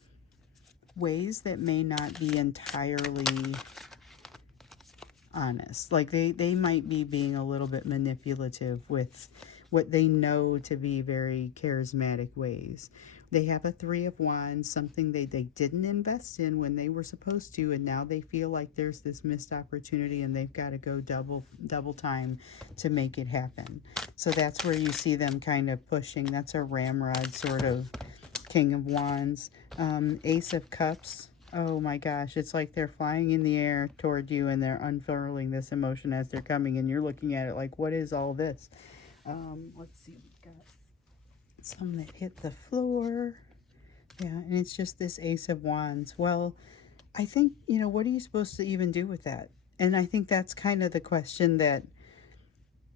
ways that may not be entirely honest. Like they might be being a little bit manipulative with what they know to be very charismatic ways. They have a Three of Wands, something they didn't invest in when they were supposed to, and now they feel like there's this missed opportunity and they've got to go double time to make it happen. So that's where you see them kind of pushing. That's a ramrod sort of King of Wands. Ace of Cups. Oh my gosh, it's like they're flying in the air toward you and they're unfurling this emotion as they're coming, and you're looking at it like, what is all this? Let's see, we've got some that hit the floor. Yeah, and it's just this Ace of Wands. Well, I think, what are you supposed to even do with that? And I think that's kind of the question that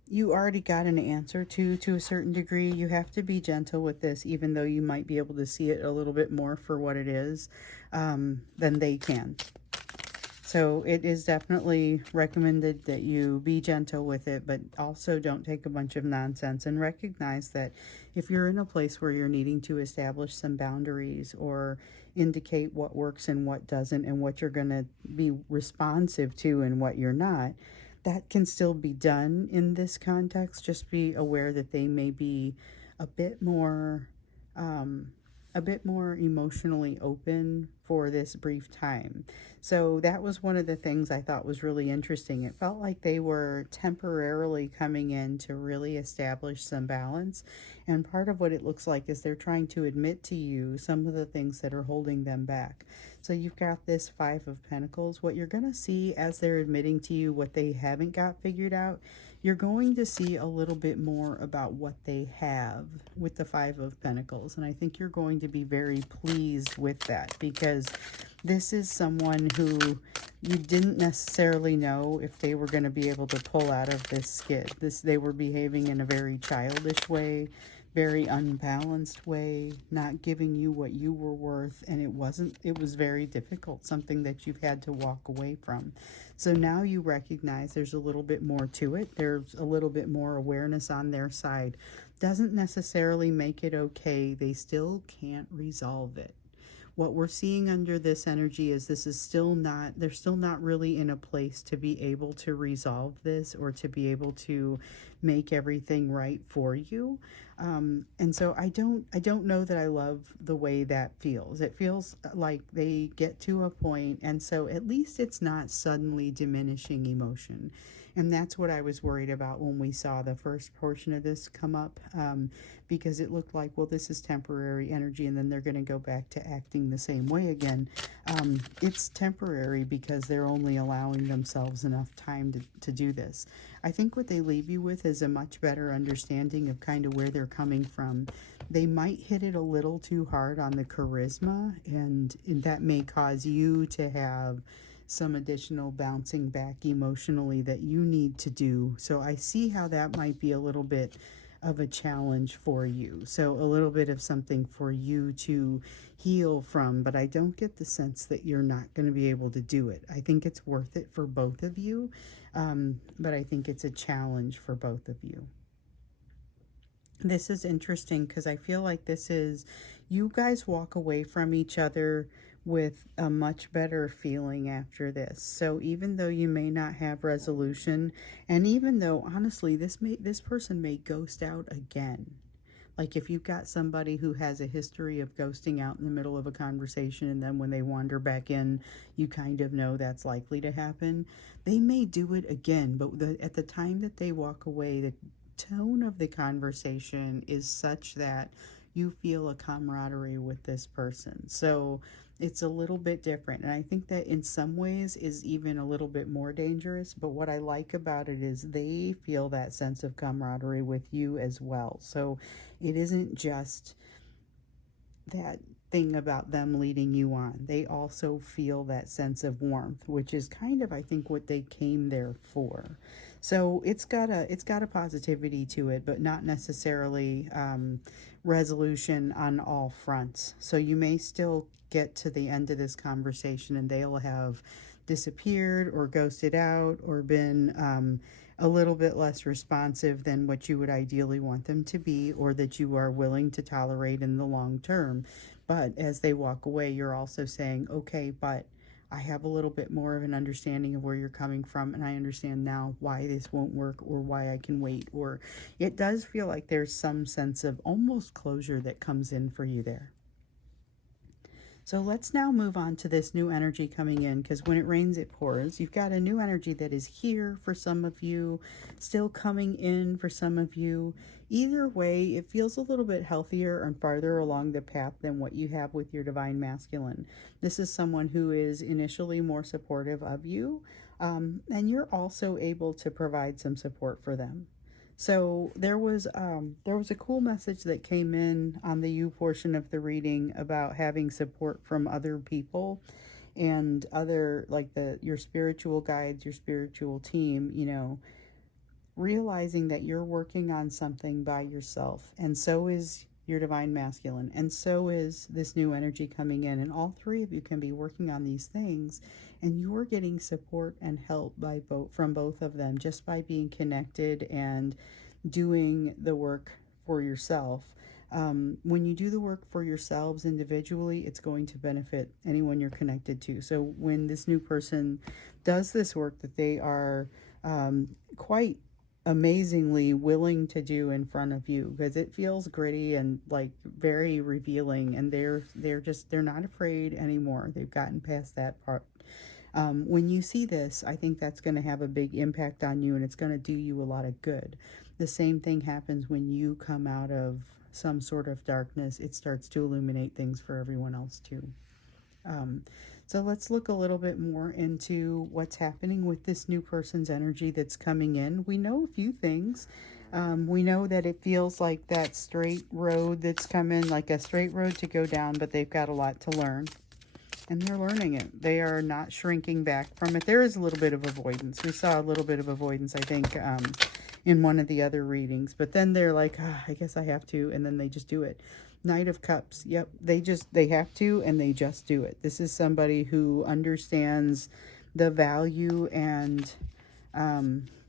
you already got an answer to a certain degree. You have to be gentle with this, even though you might be able to see it a little bit more for what it is than they can. So it is definitely recommended that you be gentle with it, but also don't take a bunch of nonsense, and recognize that if you're in a place where you're needing to establish some boundaries or indicate what works and what doesn't and what you're going to be responsive to and what you're not, that can still be done in this context. Just be aware that they may be a bit more um, a bit more emotionally open for this brief time. So that was one of the things I thought was really interesting. It felt like they were temporarily coming in to really establish some balance. And part of what it looks like is they're trying to admit to you some of the things that are holding them back. So you've got this Five of Pentacles. What you're going to see as they're admitting to you what they haven't got figured out, you're going to see a little bit more about what they have with the Five of Pentacles. And I think you're going to be very pleased with that, because this is someone who you didn't necessarily know if they were going to be able to pull out of this skid. They were behaving in a very childish way, very unbalanced way, not giving you what you were worth, and it was very difficult, something that you've had to walk away from. So now you recognize there's a little bit more to it. There's a little bit more awareness on their side. Doesn't necessarily make it okay. They still can't resolve it. What we're seeing under this energy is they're still not really in a place to be able to resolve this or to be able to make everything right for you. And so I don't know that I love the way that feels. It feels like they get to a point, and so at least it's not suddenly diminishing emotion. And that's what I was worried about when we saw the first portion of this come up, because it looked like, well, this is temporary energy, and then they're going to go back to acting the same way again. It's temporary because they're only allowing themselves enough time to do this. I think what they leave you with is a much better understanding of kind of where they're coming from. They might hit it a little too hard on the charisma, and that may cause you to have some additional bouncing back emotionally that you need to do. So I see how that might be a little bit of a challenge for you. So a little bit of something for you to heal from, but I don't get the sense that you're not going to be able to do it. I think it's worth it for both of you, but I think it's a challenge for both of you. This is interesting because I feel like you guys walk away from each other with a much better feeling after this. So even though you may not have resolution, and even though honestly this person may ghost out again. Like if you've got somebody who has a history of ghosting out in the middle of a conversation, and then when they wander back in, you kind of know that's likely to happen. They may do it again, but at the time that they walk away, the tone of the conversation is such that you feel a camaraderie with this person. So it's a little bit different, and I think that in some ways is even a little bit more dangerous. But what I like about it is they feel that sense of camaraderie with you as well. So it isn't just that thing about them leading you on. They also feel that sense of warmth, which is kind of, I think, what they came there for. So it's got a positivity to it, but not necessarily resolution on all fronts. So you may still get to the end of this conversation and they'll have disappeared or ghosted out or been a little bit less responsive than what you would ideally want them to be, or that you are willing to tolerate in the long term. But as they walk away, you're also saying, okay, but I have a little bit more of an understanding of where you're coming from, and I understand now why this won't work or why I can wait. Or it does feel like there's some sense of almost closure that comes in for you there. So let's now move on to this new energy coming in, because when it rains, it pours. You've got a new energy that is here for some of you, still coming in for some of you. Either way, it feels a little bit healthier and farther along the path than what you have with your divine masculine. This is someone who is initially more supportive of you, and you're also able to provide some support for them. So there was a cool message that came in on the you portion of the reading about having support from other people and other, like your spiritual guides, your spiritual team, realizing that you're working on something by yourself, and so is your divine masculine, and so is this new energy coming in, and all three of you can be working on these things, and you're getting support and help by both from both of them just by being connected and doing the work for yourself. When you do the work for yourselves individually, it's going to benefit anyone you're connected to. So when this new person does this work that they are quite amazingly willing to do in front of you, because it feels gritty and like very revealing, and they're not afraid anymore. They've gotten past that part. When you see this, I think that's going to have a big impact on you, and it's going to do you a lot of good. The same thing happens when you come out of some sort of darkness. It starts to illuminate things for everyone else too. Um, so let's look a little bit more into what's happening with this new person's energy that's coming in. We know a few things. We know that it feels like that straight road that's coming, like a straight road to go down, but they've got a lot to learn. And they're learning it. They are not shrinking back from it. There is a little bit of avoidance. We saw a little bit of avoidance, I think, in one of the other readings. But then they're like, I guess I have to. And then they just do it. Knight of Cups. Yep. They have to, and they just do it. This is somebody who understands the value and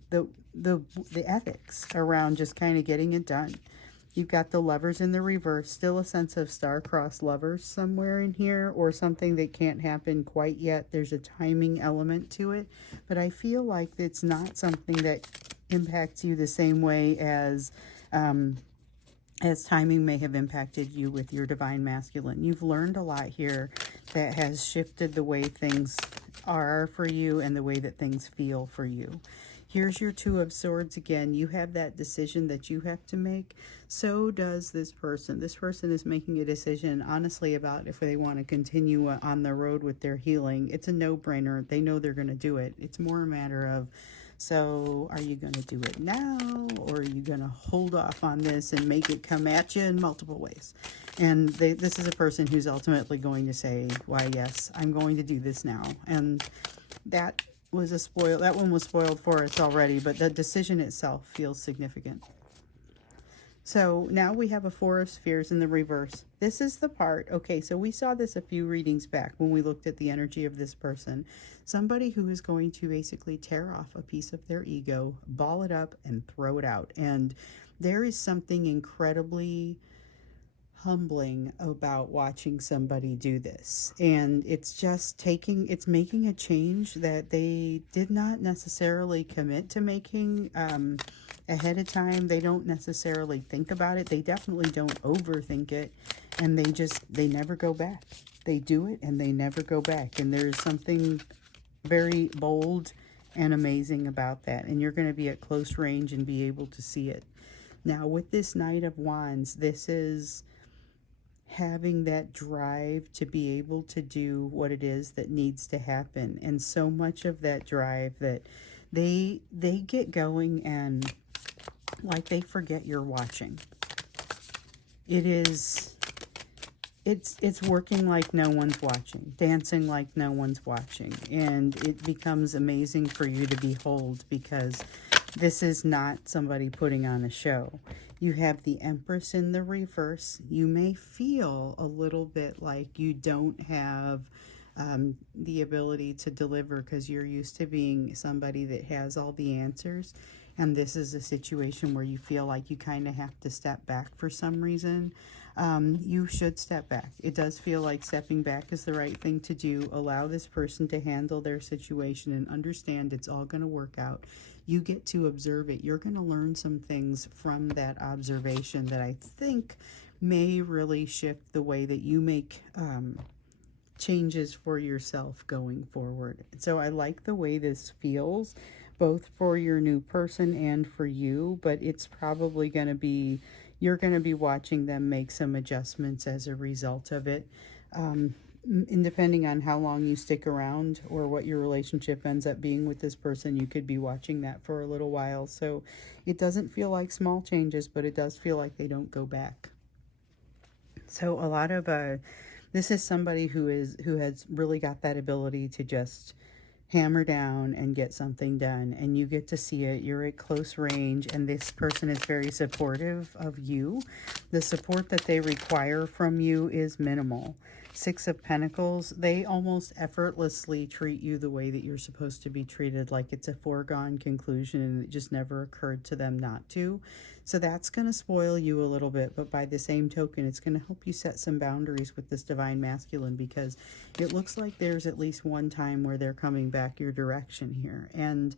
the ethics around just kind of getting it done. You've got the Lovers in the reverse, still a sense of star-crossed lovers somewhere in here, or something that can't happen quite yet. There's a timing element to it, but I feel like it's not something that impacts you the same way as timing may have impacted you with your divine masculine. You've learned a lot here that has shifted the way things are for you and the way that things feel for you. Here's your Two of Swords again. You have that decision that you have to make. So does this person. This person is making a decision, honestly, about if they want to continue on the road with their healing. It's a no-brainer. They know they're going to do it. It's more a matter of, so are you going to do it now, or are you going to hold off on this and make it come at you in multiple ways? And this is a person who's ultimately going to say, why, yes, I'm going to do this now. And that one was spoiled for us already, but the decision itself feels significant. So now we have a Four of Spheres in the reverse. This is the part, okay, so we saw this a few readings back when we looked at the energy of this person. Somebody who is going to basically tear off a piece of their ego, ball it up, and throw it out. And there is something incredibly humbling about watching somebody do this, and it's making a change that they did not necessarily commit to making ahead of time. They don't necessarily think about it. They definitely don't overthink it, and they never go back. They do it and they never go back, and there's something very bold and amazing about that, and you're going to be at close range and be able to see it. Now with this Knight of Wands, this is having that drive to be able to do what it is that needs to happen, and so much of that drive that they get going and like they forget you're watching. It's working like no one's watching, dancing like no one's watching, and it becomes amazing for you to behold, because this is not somebody putting on a show. You have the Empress in the reverse. You may feel a little bit like you don't have the ability to deliver because you're used to being somebody that has all the answers. And this is a situation where you feel like you kind of have to step back for some reason. You should step back. It does feel like stepping back is the right thing to do. Allow this person to handle their situation and understand it's all going to work out. You get to observe it. You're going to learn some things from that observation that I think may really shift the way that you make changes for yourself going forward. So I like the way this feels, both for your new person and for you, but it's probably going to be, you're going to be watching them make some adjustments as a result of it. And depending on how long you stick around or what your relationship ends up being with this person, you could be watching that for a little while. So it doesn't feel like small changes, but it does feel like they don't go back. So a lot of this is somebody who has really got that ability to just hammer down and get something done, and you get to see it. You're at close range, and this person is very supportive of you. The support that they require from you is minimal. Six of Pentacles, they almost effortlessly treat you the way that you're supposed to be treated, like it's a foregone conclusion and it just never occurred to them not to. So that's going to spoil you a little bit, but by the same token, it's going to help you set some boundaries with this Divine Masculine, because it looks like there's at least one time where they're coming back your direction here. And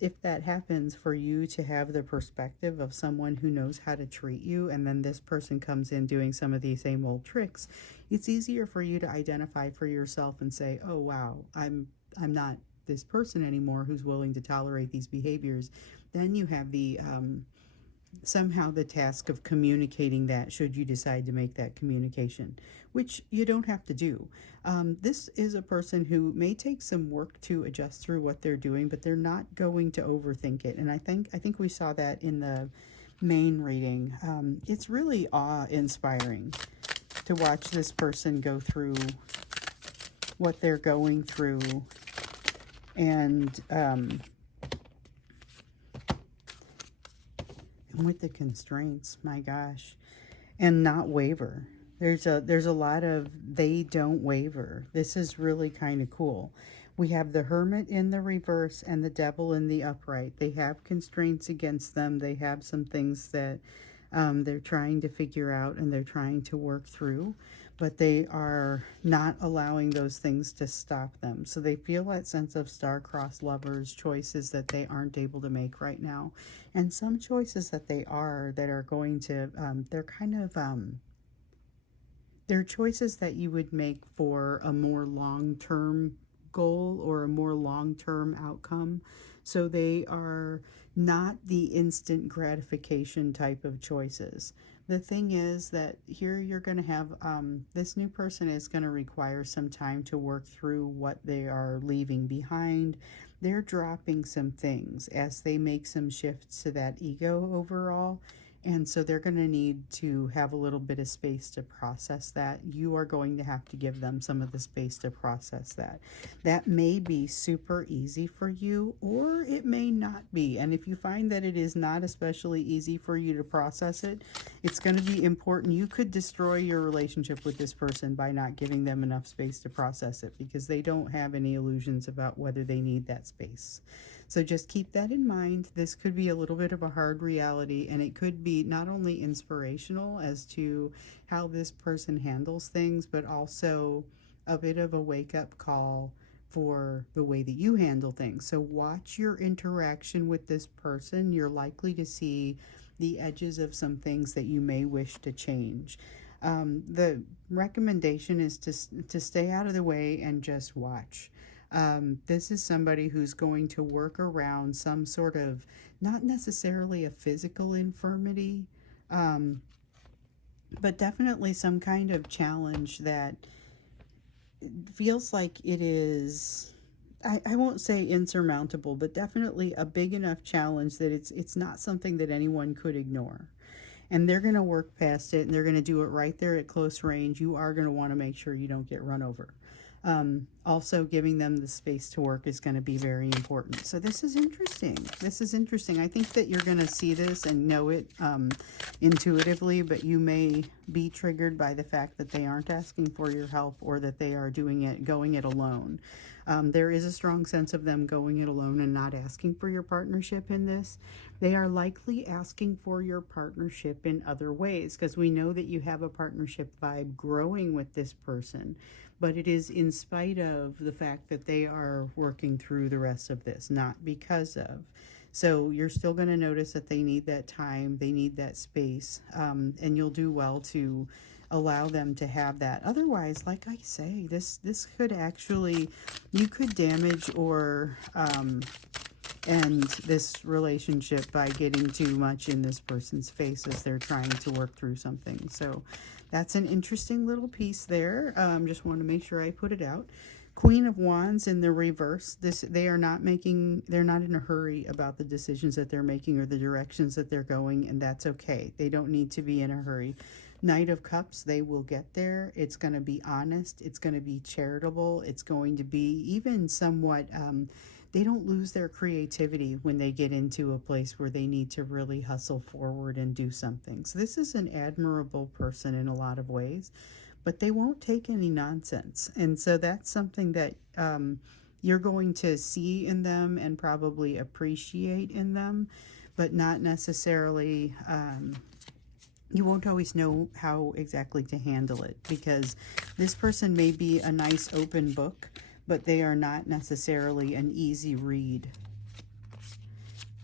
if that happens, for you to have the perspective of someone who knows how to treat you, and then this person comes in doing some of these same old tricks, it's easier for you to identify for yourself and say, oh wow, I'm not this person anymore who's willing to tolerate these behaviors. Then you have the somehow the task of communicating that, should you decide to make that communication, which you don't have to do. This is a person who may take some work to adjust through what they're doing, but they're not going to overthink it. And I think we saw that in the main reading. It's really awe-inspiring to watch this person go through what they're going through, and with the constraints, my gosh, and not waver. There's a lot of they don't waver. This is really kind of cool. We have the Hermit in the reverse and the Devil in the upright. They have constraints against them. They have some things that they're trying to figure out and they're trying to work through, but they are not allowing those things to stop them. So they feel that sense of star-crossed lovers, choices that they aren't able to make right now, and some choices that they are, that are going to, they're kind of, they're choices that you would make for a more long-term goal or a more long-term outcome. So they are not the instant gratification type of choices. The thing is that here you're going to have, this new person is going to require some time to work through what they are leaving behind. They're dropping some things as they make some shifts to that ego overall. And so they're going to need to have a little bit of space to process that. You are going to have to give them some of the space to process that. That may be super easy for you, or it may not be. And if you find that it is not especially easy for you to process it, it's going to be important. You could destroy your relationship with this person by not giving them enough space to process it, because they don't have any illusions about whether they need that space. So just keep that in mind. This could be a little bit of a hard reality, and it could be not only inspirational as to how this person handles things, but also a bit of a wake-up call for the way that you handle things. So watch your interaction with this person. You're likely to see the edges of some things that you may wish to change. The recommendation is to stay out of the way and just watch. This is somebody who's going to work around some sort of, not necessarily a physical infirmity, but definitely some kind of challenge that feels like it is, I won't say insurmountable, but definitely a big enough challenge that it's not something that anyone could ignore. And they're going to work past it, and they're going to do it right there at close range. You are going to want to make sure you don't get run over. Also, giving them the space to work is going to be very important. So this is interesting. This is interesting. I think that you're going to see this and know it intuitively, but you may be triggered by the fact that they aren't asking for your help, or that they are going it alone. There is a strong sense of them going it alone and not asking for your partnership in this. They are likely asking for your partnership in other ways, because we know that you have a partnership vibe growing with this person, but it is in spite of the fact that they are working through the rest of this, not because of. So you're still going to notice that they need that time, they need that space, and you'll do well to allow them to have that. Otherwise, like I say, this could actually, you could damage or end this relationship by getting too much in this person's face as they're trying to work through something. So that's an interesting little piece there. Just want to make sure I put it out. Queen of Wands in the reverse. They're not in a hurry about the decisions that they're making or the directions that they're going, and that's okay. They don't need to be in a hurry. Knight of Cups, they will get there. It's going to be honest. It's going to be charitable. It's going to be even somewhat, they don't lose their creativity when they get into a place where they need to really hustle forward and do something. So this is an admirable person in a lot of ways, but they won't take any nonsense. And so that's something that you're going to see in them and probably appreciate in them, but not necessarily, you won't always know how exactly to handle it, because this person may be a nice open book, but they are not necessarily an easy read.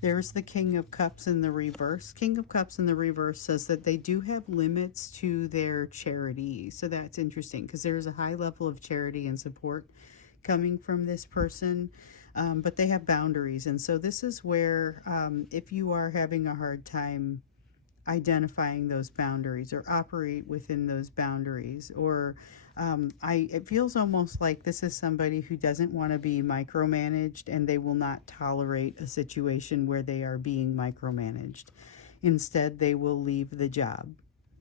There's the King of Cups in the reverse. King of Cups in the reverse says that they do have limits to their charity. So that's interesting, because there's a high level of charity and support coming from this person, but they have boundaries. And so this is where, if you are having a hard time identifying those boundaries or operate within those boundaries, or it feels almost like this is somebody who doesn't want to be micromanaged, and they will not tolerate a situation where they are being micromanaged. Instead, they will leave the job,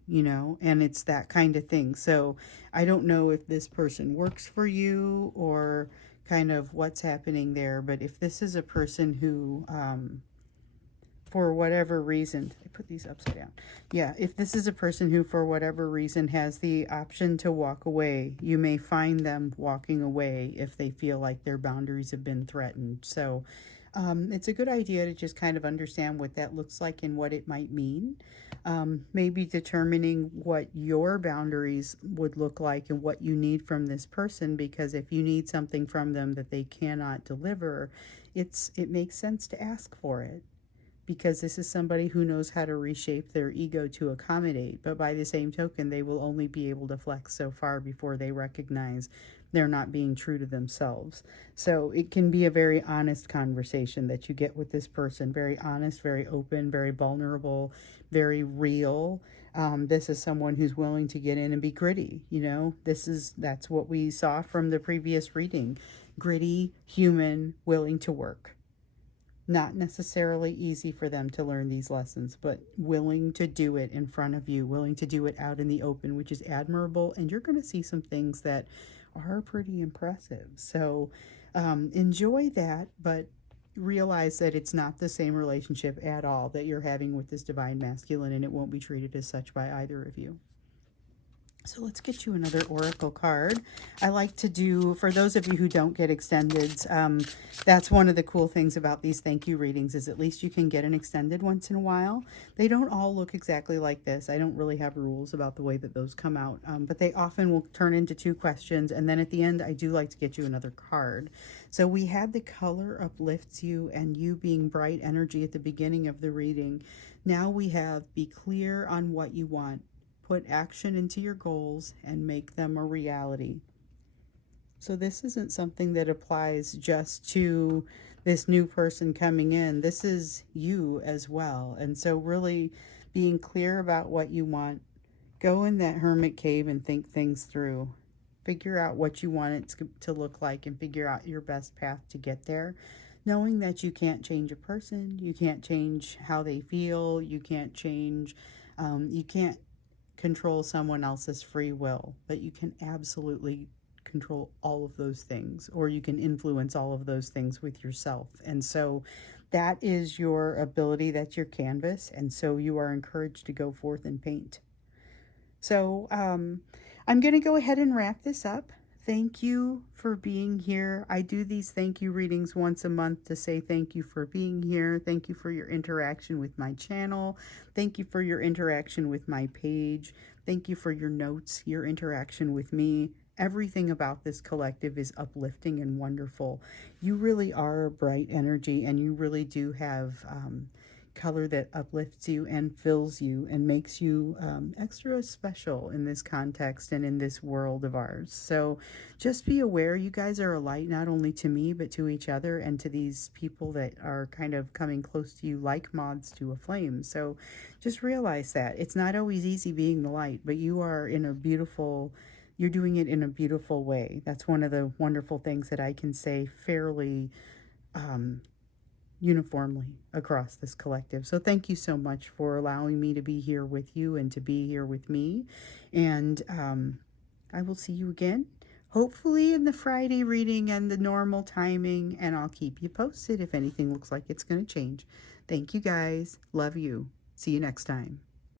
you know, and it's that kind of thing. So I don't know if this person works for you or kind of what's happening there, but if this is a person who, for whatever reason, I put these upside down. Yeah, if this is a person who, for whatever reason, has the option to walk away, you may find them walking away if they feel like their boundaries have been threatened. So it's a good idea to just kind of understand what that looks like and what it might mean. Maybe determining what your boundaries would look like and what you need from this person, because if you need something from them that they cannot deliver, it makes sense to ask for it, because this is somebody who knows how to reshape their ego to accommodate. But by the same token, they will only be able to flex so far before they recognize they're not being true to themselves. So it can be a very honest conversation that you get with this person. Very honest, very open, very vulnerable, very real. This is someone who's willing to get in and be gritty. You know, that's what we saw from the previous reading. Gritty, human, willing to work. Not necessarily easy for them to learn these lessons, but willing to do it in front of you, willing to do it out in the open, which is admirable. And you're going to see some things that are pretty impressive. So enjoy that, but realize that it's not the same relationship at all that you're having with this divine masculine, and it won't be treated as such by either of you. So let's get you another oracle card. I like to do, for those of you who don't get extendeds, that's one of the cool things about these thank you readings, is at least you can get an extended once in a while. They don't all look exactly like this. I don't really have rules about the way that those come out, but they often will turn into 2 questions, and then at the end I do like to get you another card. So we had the color uplifts you and you being bright energy at the beginning of the reading. Now we have be clear on what you want. Put action into your goals and make them a reality. So this isn't something that applies just to this new person coming in. This is you as well. And so really being clear about what you want. Go in that hermit cave and think things through. Figure out what you want it to look like and figure out your best path to get there. Knowing that you can't change a person. You can't change how they feel. You can't change, you can't control someone else's free will, but you can absolutely control all of those things, or you can influence all of those things with yourself. And so that is your ability, that's your canvas, and so you are encouraged to go forth and paint. So I'm going to go ahead and wrap this up. Thank you for being here. I do these thank you readings once a month to say thank you for being here. Thank you for your interaction with my channel. Thank you for your interaction with my page. Thank you for your notes, your interaction with me. Everything about this collective is uplifting and wonderful. You really are a bright energy, and you really do have color that uplifts you and fills you and makes you extra special in this context and in this world of ours. So just be aware you guys are a light, not only to me, but to each other and to these people that are kind of coming close to you like moths to a flame. So just realize that it's not always easy being the light, but you are in a beautiful, you're doing it in a beautiful way. That's one of the wonderful things that I can say fairly uniformly across this collective. So thank you so much for allowing me to be here with you and to be here with me. And I will see you again, hopefully in the Friday reading and the normal timing, and I'll keep you posted if anything looks like it's going to change. Thank you guys. Love you. See you next time.